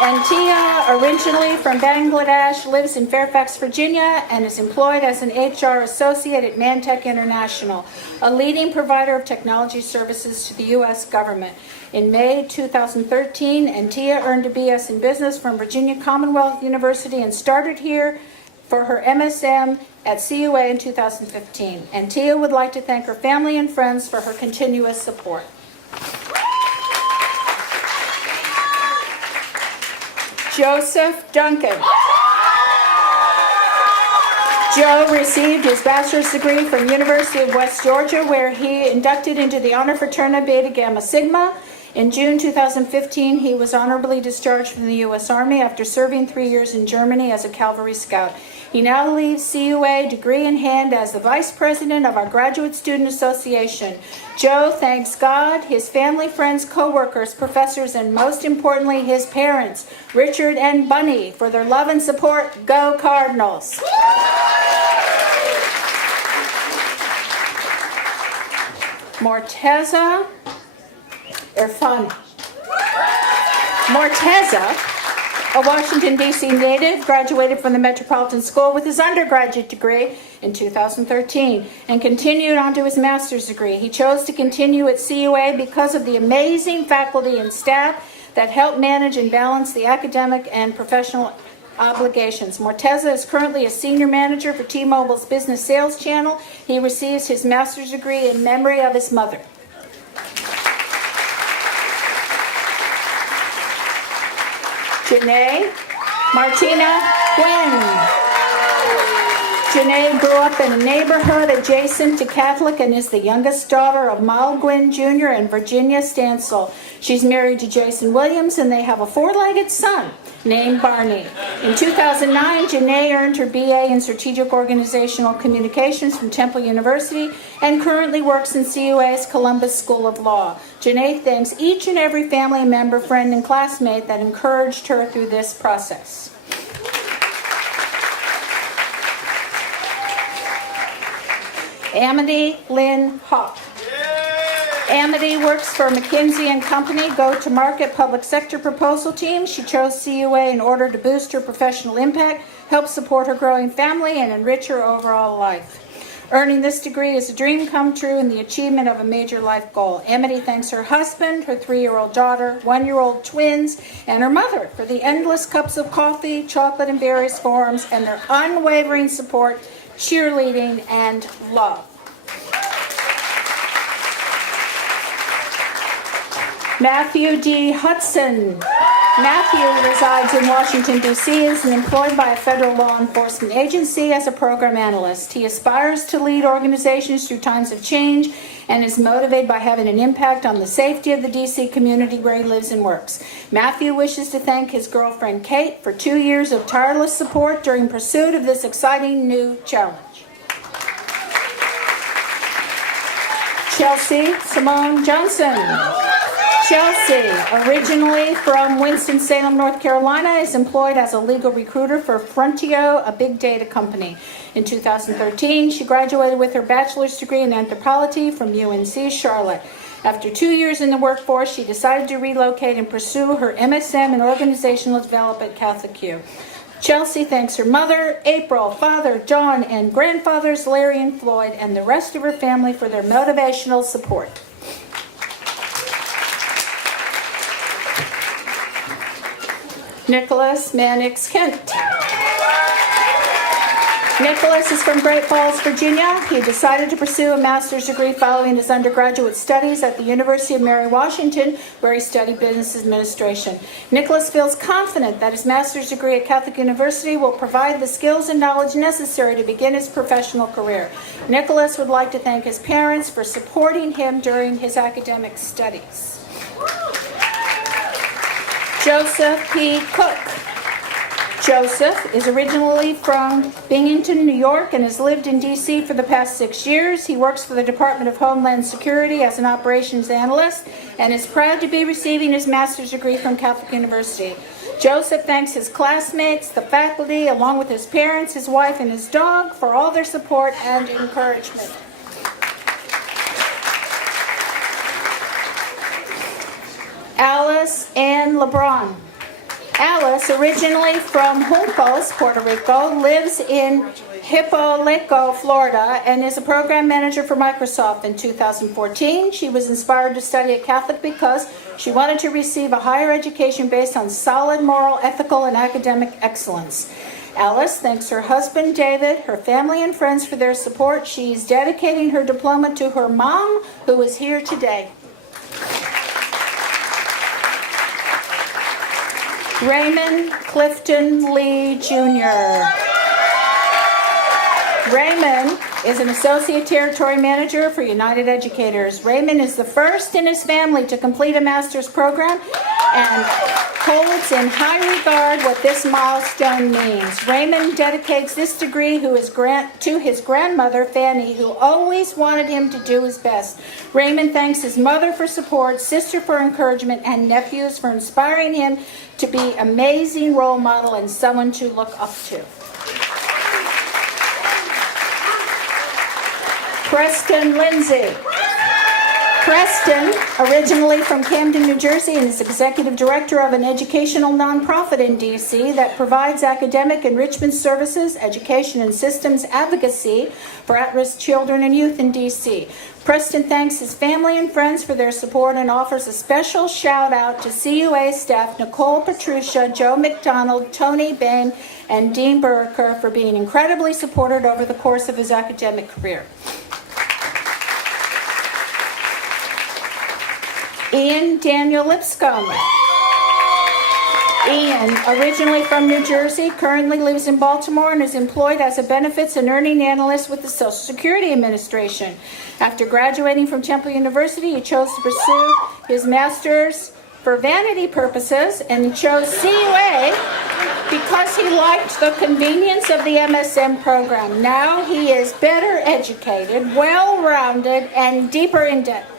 Antia, originally from Bangladesh, lives in Fairfax, Virginia, and is employed as an HR associate at Mantech International, a leading provider of technology services to the U.S. government. In May 2013, Antia earned a BS in business from Virginia Commonwealth University and started here for her MSM at CUA in 2015. Antia would like to thank her family and friends for her continuous support. Joseph Duncan. Joe received his bachelor's degree from University of West Georgia, where he inducted into the Honor Fraternity Beta Gamma Sigma. In June 2015, he was honorably discharged from the U.S. Army after serving 3 years in Germany as a cavalry scout. He now leaves CUA degree in hand as the vice president of our Graduate Student Association. Joe thanks God, his family, friends, co-workers, professors, and most importantly, his parents, Richard and Bunny, for their love and support. Go Cardinals! Morteza Irfan. Morteza, a Washington, D.C. native, graduated from the Metropolitan School with his undergraduate degree in 2013 and continued on to his master's degree. He chose to continue at CUA because of the amazing faculty and staff that help manage and balance the academic and professional obligations. Morteza is currently a senior manager for T-Mobile's business sales channel. He receives his master's degree in memory of his mother. Janae Martina Gwynn. Janae grew up in a neighborhood adjacent to Catholic and is the youngest daughter of Mal Gwynn Jr. and Virginia Stansel. She's married to Jason Williams and they have a four-legged son named Barney. In 2009, Janae earned her BA in Strategic Organizational Communications from Temple University and currently works in CUA's Columbus School of Law. Janae thanks each and every family member, friend, and classmate that encouraged her through this process. Amity Lynn Hawk. Amity works for McKinsey & Company go-to-market public sector proposal team. She chose CUA in order to boost her professional impact, help support her growing family, and enrich her overall life. Earning this degree is a dream come true and the achievement of a major life goal. Amity thanks her husband, her 3-year-old daughter, 1-year-old twins, and her mother for the endless cups of coffee, chocolate in various forms, and their unwavering support, cheerleading, and love. Matthew D. Hudson. Matthew resides in Washington, D.C. and is employed by a federal law enforcement agency as a program analyst. He aspires to lead organizations through times of change and is motivated by having an impact on the safety of the D.C. community where he lives and works. Matthew wishes to thank his girlfriend, Kate, for 2 years of tireless support during pursuit of this exciting new challenge. Chelsea Simone Johnson. Chelsea, originally from Winston-Salem, North Carolina, is employed as a legal recruiter for Frontio, a big data company. In 2013, she graduated with her bachelor's degree in anthropology from UNC Charlotte. After 2 years in the workforce, she decided to relocate and pursue her MSM in organizational development at Catholic U. Chelsea thanks her mother, April, father, John, and grandfathers, Larry and Floyd, and the rest of her family for their motivational support. Nicholas Mannix Kent. Nicholas is from Great Falls, Virginia. He decided to pursue a master's degree following his undergraduate studies at the University of Mary Washington, where he studied business administration. Nicholas feels confident that his master's degree at Catholic University will provide the skills and knowledge necessary to begin his professional career. Nicholas would like to thank his parents for supporting him during his academic studies. Joseph P. Cook. Joseph is originally from Binghamton, New York, and has lived in D.C. for the past 6 years. He works for the Department of Homeland Security as an operations analyst and is proud to be receiving his master's degree from Catholic University. Joseph thanks his classmates, the faculty, along with his parents, his wife, and his dog for all their support and encouragement. Alice Ann LeBron. Alice, originally from Juncos, Puerto Rico, lives in Hippoleco, Florida, and is a program manager for Microsoft. In 2014, she was inspired to study at Catholic because she wanted to receive a higher education based on solid moral, ethical, and academic excellence. Alice thanks her husband, David, her family, and friends for their support. She's dedicating her diploma to her mom, who is here today. Raymond Clifton Lee, Jr. Raymond is an Associate Territory Manager for United Educators. Raymond is the first in his family to complete a master's program and holds in high regard what this milestone means. Raymond dedicates this degree to his grandmother, Fanny, who always wanted him to do his best. Raymond thanks his mother for support, sister for encouragement, and nephews for inspiring him to be an amazing role model and someone to look up to. Preston Lindsay. Preston, originally from Camden, New Jersey, and is executive director of an educational nonprofit in D.C. that provides academic enrichment services, education, and systems advocacy for at-risk children and youth in D.C. Preston thanks his family and friends for their support and offers a special shout-out to CUA staff Nicole Petrucia, Joe McDonald, Tony Bain, and Dean Buraker for being incredibly supported over the course of his academic career. Ian Daniel Lipscomb. Ian, originally from New Jersey, currently lives in Baltimore and is employed as a benefits and earning analyst with the Social Security Administration. After graduating from Temple University, he chose to pursue his master's for vanity purposes and he chose CUA because he liked the convenience of the MSM program. Now he is better educated, well-rounded, and deeper in depth.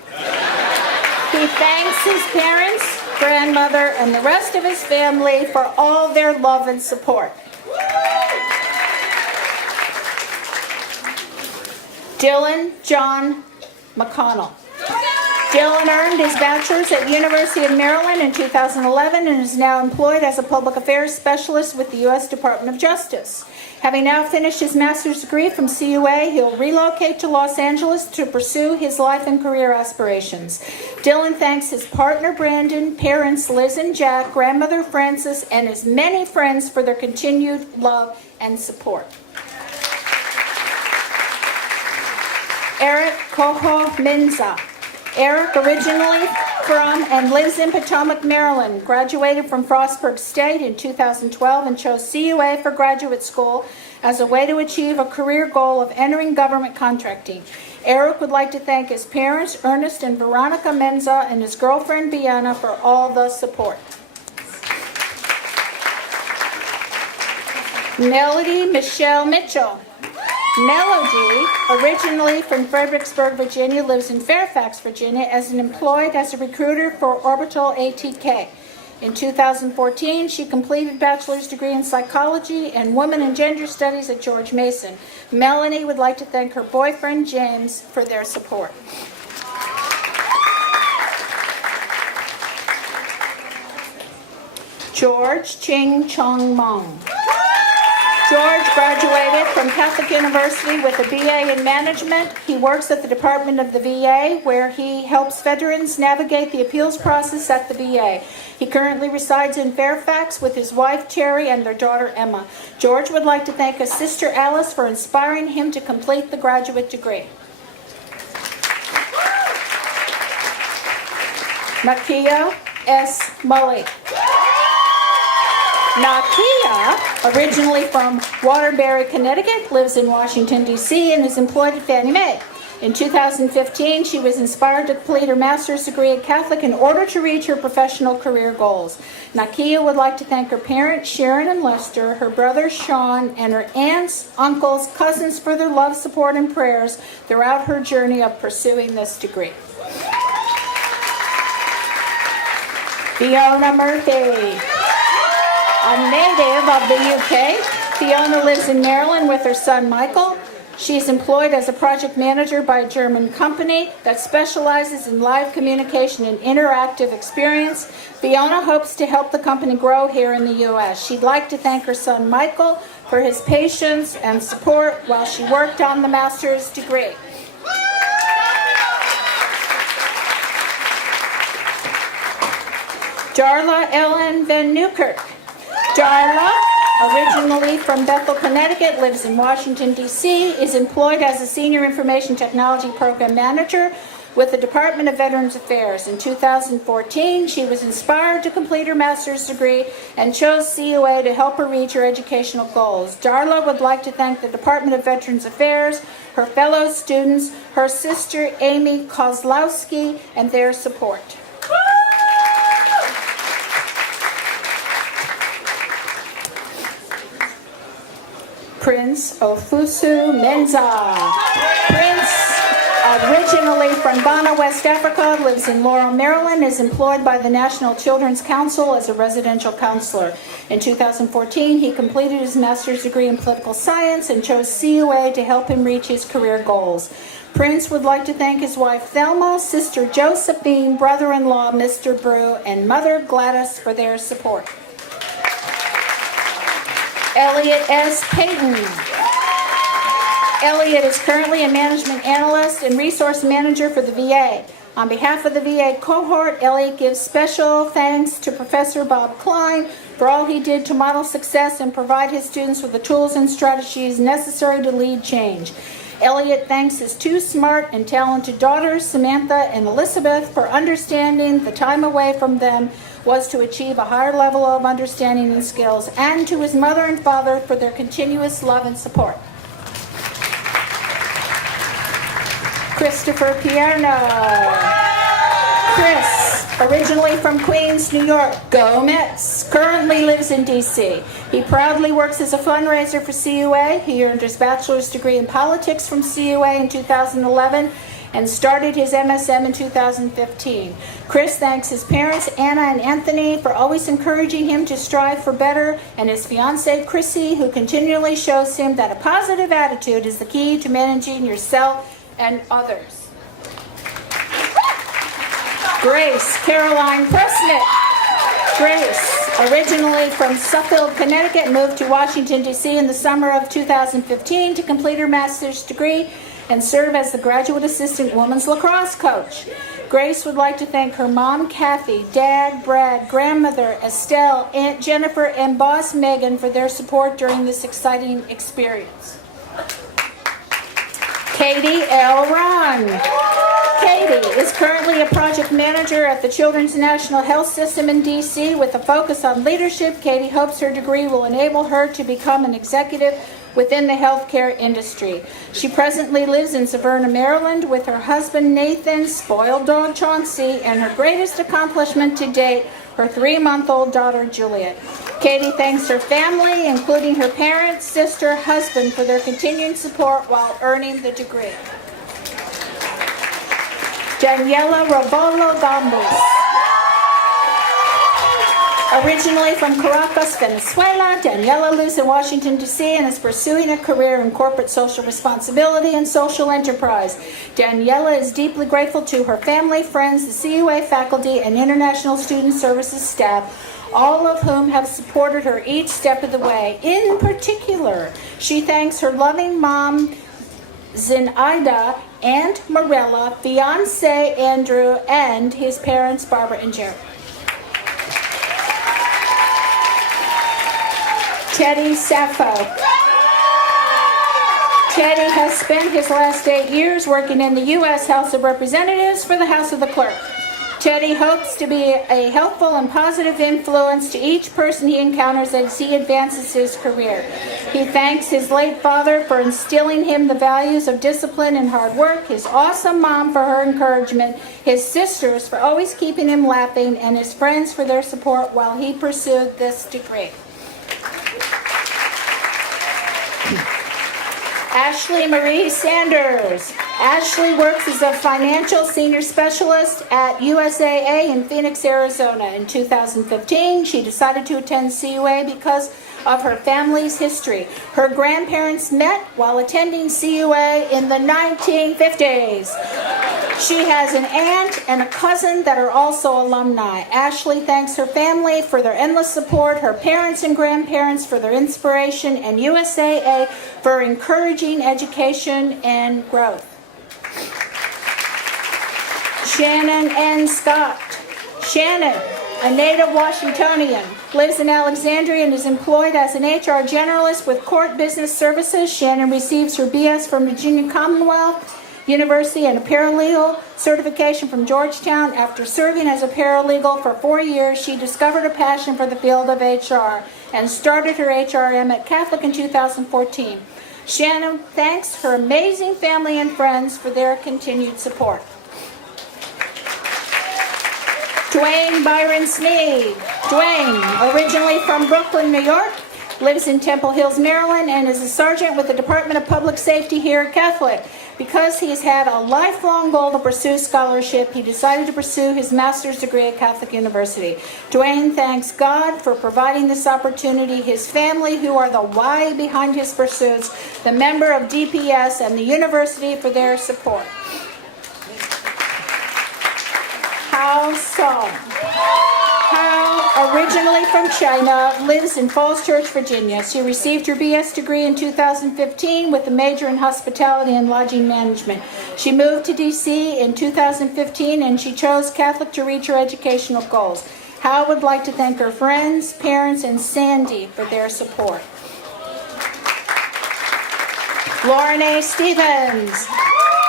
He thanks his parents, grandmother, and the rest of his family for all their love and support. Dylan John McConnell. Dylan earned his bachelor's at University of Maryland in 2011 and is now employed as a public affairs specialist with the U.S. Department of Justice. Having now finished his master's degree from CUA, he'll relocate to Los Angeles to pursue his life and career aspirations. Dylan thanks his partner Brandon, parents Liz and Jack, grandmother Frances, and his many friends for their continued love and support. Eric Coho Minza. Eric, originally from and lives in Potomac, Maryland, graduated from Frostburg State in 2012 and chose CUA for graduate school as a way to achieve a career goal of entering government contracting. Eric would like to thank his parents, Ernest and Veronica Menza, and his girlfriend, Bianna, for all the support. Melody Michelle Mitchell. Melody, originally from Fredericksburg, Virginia, lives in Fairfax, Virginia, as employed as a recruiter for Orbital ATK. In 2014, she completed a bachelor's degree in psychology and women and gender studies at George Mason. Melanie would like to thank her boyfriend, James, for their support. George Ching Chong Mong. George graduated from Catholic University with a BA in management. He works at the Department of the VA, where he helps veterans navigate the appeals process at the VA. He currently resides in Fairfax with his wife, Terry, and their daughter, Emma. George would like to thank his sister, Alice, for inspiring him to complete the graduate degree. Nakia S. Mully. Nakia, originally from Waterbury, Connecticut, lives in Washington, D.C., and is employed at Fannie Mae. In 2015, she was inspired to complete her master's degree at Catholic in order to reach her professional career goals. Nakia would like to thank her parents, Sharon and Lester, her brother, Sean, and her aunts, uncles, cousins for their love, support, and prayers throughout her journey of pursuing this degree. Fiona Murphy. A native of the UK, Fiona lives in Maryland with her son Michael. She's employed as a project manager by a German company that specializes in live communication and interactive experience. Fiona hopes to help the company grow here in the U.S. She'd like to thank her son Michael for his patience and support while she worked on the master's degree. Darla Ellen Van Newkirk. Darla, originally from Bethel, Connecticut, lives in Washington, D.C., is employed as a Senior Information Technology Program Manager with the Department of Veterans Affairs. In 2014, she was inspired to complete her master's degree and chose CUA to help her reach her educational goals. Darla would like to thank the Department of Veterans Affairs, her fellow students, her sister Amy Kozlowski, and their support. Prince Ofusu Mensah. Prince, originally from Ghana, West Africa, lives in Laurel, Maryland, is employed by the National Children's Council as a residential counselor. In 2014, he completed his master's degree in political science and chose CUA to help him reach his career goals. Prince would like to thank his wife Thelma, sister Josephine, brother-in-law Mr. Brew, and mother Gladys for their support. Elliot S. Payton. Elliot is currently a management analyst and resource manager for the VA. On behalf of the VA cohort, Elliot gives special thanks to Professor Bob Klein for all he did to model success and provide his students with the tools and strategies necessary to lead change. Elliot thanks his two smart and talented daughters, Samantha and Elizabeth, for understanding the time away from them was to achieve a higher level of understanding and skills, and to his mother and father for their continuous love and support. Christopher Pierno. Chris, originally from Queens, New York, go Mets, currently lives in D.C. He proudly works as a fundraiser for CUA. He earned his bachelor's degree in politics from CUA in 2011 and started his MSM in 2015. Chris thanks his parents, Anna and Anthony, for always encouraging him to strive for better, and his fiancée, Chrissy, who continually shows him that a positive attitude is the key to managing yourself and others. Grace Caroline Presnick. Grace, originally from Suffield, Connecticut, moved to Washington, D.C. in the summer of 2015 to complete her master's degree and serve as the graduate assistant women's lacrosse coach. Grace would like to thank her mom, Kathy, dad, Brad, grandmother, Estelle, Aunt Jennifer, and boss, Megan, for their support during this exciting experience. Katie L. Ron. Katie is currently a project manager at the Children's National Health System in D.C. with a focus on leadership. Katie hopes her degree will enable her to become an executive within the healthcare industry. She presently lives in Severna, Maryland with her husband Nathan, spoiled dog Chauncey, and her greatest accomplishment to date, her 3-month-old daughter Juliet. Katie thanks her family, including her parents, sister, husband, for their continued support while earning the degree. Daniela Ravolo Gambus. Originally from Caracas, Venezuela, Daniela lives in Washington, D.C. and is pursuing a career in corporate social responsibility and social enterprise. Daniela is deeply grateful to her family, friends, the CUA faculty, and International Student Services staff, all of whom have supported her each step of the way. In particular, she thanks her loving mom, Zinaida, Aunt Morella, fiancé Andrew, and his parents, Barbara and Jerry. Teddy Sappho. Teddy has spent his last 8 years working in the U.S. House of Representatives for the House of the Clerk. Teddy hopes to be a helpful and positive influence to each person he encounters as he advances his career. He thanks his late father for instilling him the values of discipline and hard work, his awesome mom for her encouragement, his sisters for always keeping him laughing, and his friends for their support while he pursued this degree. Ashley Marie Sanders. Ashley works as a financial senior specialist at USAA in Phoenix, Arizona. In 2015, she decided to attend CUA because of her family's history. Her grandparents met while attending CUA in the 1950s. She has an aunt and a cousin that are also alumni. Ashley thanks her family for their endless support, her parents and grandparents for their inspiration, and USAA for encouraging education and growth. Shannon N. Scott. Shannon, a native Washingtonian, lives in Alexandria and is employed as an HR generalist with Court Business Services. Shannon receives her BS from Virginia Commonwealth University and a paralegal certification from Georgetown. After serving as a paralegal for 4 years, she discovered a passion for the field of HR and started her HRM at Catholic in 2014. Shannon thanks her amazing family and friends for their continued support. Dwayne Byron Sneed. Dwayne, originally from Brooklyn, New York, lives in Temple Hills, Maryland, and is a sergeant with the Department of Public Safety here at Catholic. Because he's had a lifelong goal to pursue scholarship, he decided to pursue his master's degree at Catholic University. Dwayne thanks God for providing this opportunity, his family, who are the why behind his pursuits, the member of DPS, and the university for their support. Hao Song. Hao, originally from China, lives in Falls Church, Virginia. She received her BS degree in 2015 with a major in hospitality and lodging management. She moved to DC in 2015 and she chose Catholic to reach her educational goals. Hao would like to thank her friends, parents, and Sandy for their support. Lauren A. Stevens.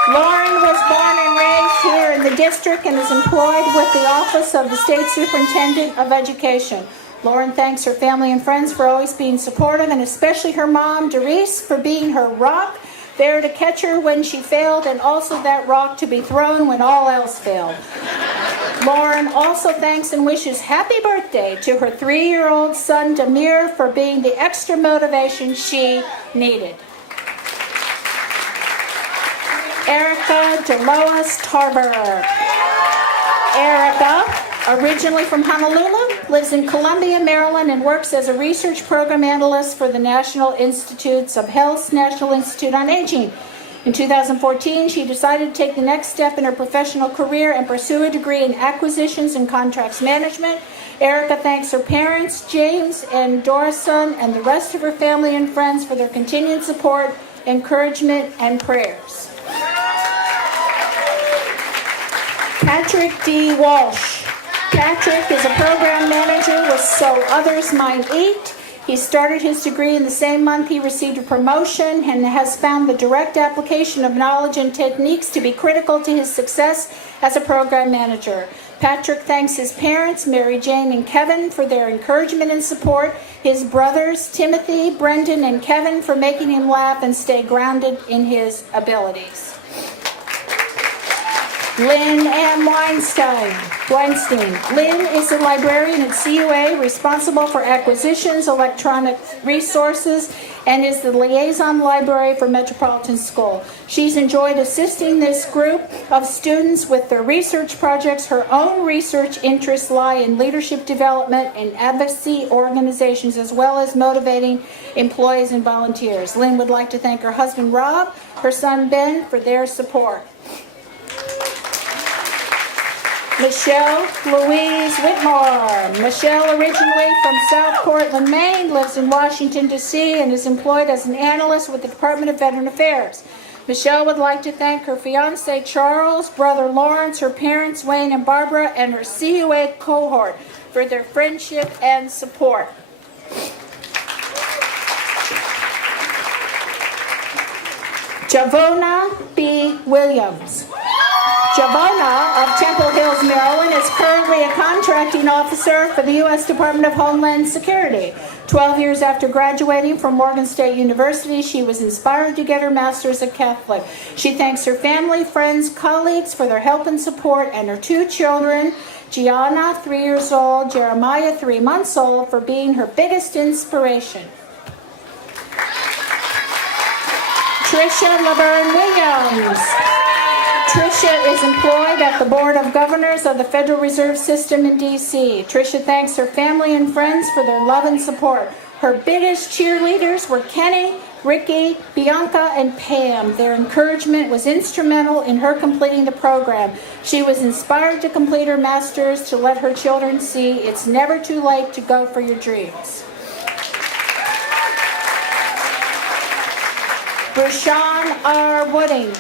Lauren was born and raised here in the district and is employed with the Office of the State Superintendent of Education. Lauren thanks her family and friends for always being supportive, and especially her mom, Doris, for being her rock, there to catch her when she failed, and also that rock to be thrown when all else failed. Lauren also thanks and wishes happy birthday to her 3-year-old son, Demir, for being the extra motivation she needed. Erica DeLois Tarver. Erica, originally from Honolulu, lives in Columbia, Maryland, and works as a research program analyst for the National Institutes of Health's National Institute on Aging. In 2014, she decided to take the next step in her professional career and pursue a degree in acquisitions and contracts management. Erica thanks her parents, James and Dorison, and the rest of her family and friends for their continued support, encouragement, and prayers. Patrick D. Walsh. Patrick is a program manager with So Others Might Eat. He started his degree in the same month he received a promotion and has found the direct application of knowledge and techniques to be critical to his success as a program manager. Patrick thanks his parents, Mary Jane and Kevin, for their encouragement and support, his brothers, Timothy, Brendan, and Kevin, for making him laugh and stay grounded in his abilities. Lynn M. Weinstein. Lynn is a librarian at CUA, responsible for acquisitions, electronic resources, and is the liaison library for Metropolitan School. She's enjoyed assisting this group of students with their research projects. Her own research interests lie in leadership development and advocacy organizations, as well as motivating employees and volunteers. Lynn would like to thank her husband, Rob, her son, Ben, for their support. Michelle Louise Whitmore. Michelle, originally from South Portland, Maine, lives in Washington, D.C., and is employed as an analyst with the Department of Veteran Affairs. Michelle would like to thank her fiancé, Charles, brother Lawrence, her parents, Wayne and Barbara, and her CUA cohort for their friendship and support. Javona B. Williams. Javona of Temple Hills, Maryland, is currently a contracting officer for the U.S. Department of Homeland Security. 12 years after graduating from Morgan State University, she was inspired to get her master's at Catholic. She thanks her family, friends, colleagues for their help and support, and her 2 children, Gianna, 3 years old, Jeremiah, 3 months old, for being her biggest inspiration. Tricia Laverne Williams. Tricia is employed at the Board of Governors of the Federal Reserve System in D.C. Tricia thanks her family and friends for their love and support. Her biggest cheerleaders were Kenny, Ricky, Bianca, and Pam. Their encouragement was instrumental in her completing the program. She was inspired to complete her master's to let her children see it's never too late to go for your dreams. Rashawn R. Wooding.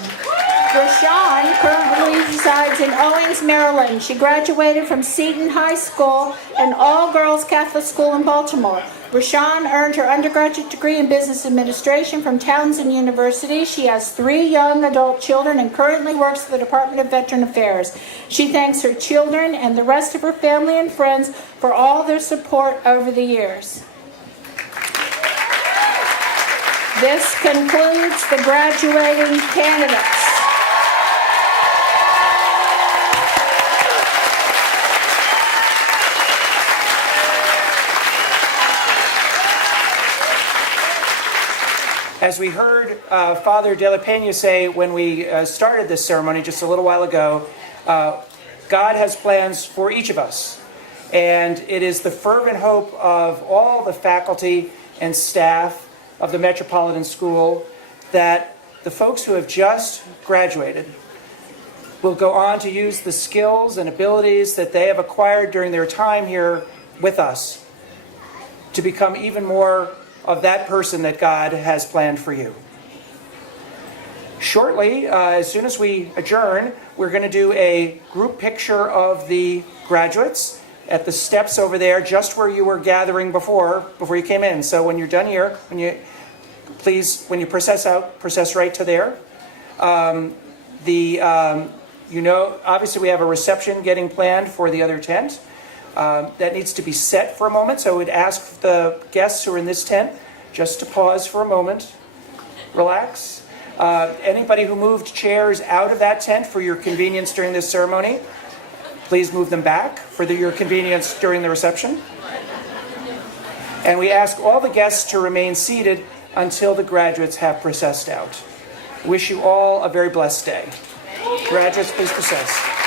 Rashawn currently resides resides in Owings, Maryland. She graduated from Seton High School, an all-girls Catholic school in Baltimore. Rashawn earned her undergraduate degree in business administration from Townsend University. She has 3 young adult children and currently works for the Department of Veteran Affairs. She thanks her children and the rest of her family and friends for all their support over the years. This concludes the graduating candidates. As we heard Father De La Peña say when we started this ceremony just a little while ago, God has plans for each of us. And it is the fervent hope of all the faculty and staff of the Metropolitan School that the folks who have just graduated will go on to use the skills and abilities that they have acquired during their time here with us to become even more of that person that God has planned for you. Shortly, as soon as we adjourn, we're going to do a group picture of the graduates at the steps over there, just where you were gathering before you came in. So when you're done here, when you process out, process right to there. Obviously we have a reception getting planned for the other tent. That needs to be set for a moment, so I would ask the guests who are in this tent just to pause for a moment, relax. Anybody who moved chairs out of that tent for your convenience during this ceremony, please move them back for your convenience during the reception. And we ask all the guests to remain seated until the graduates have processed out. Wish you all a very blessed day. Graduates, please process.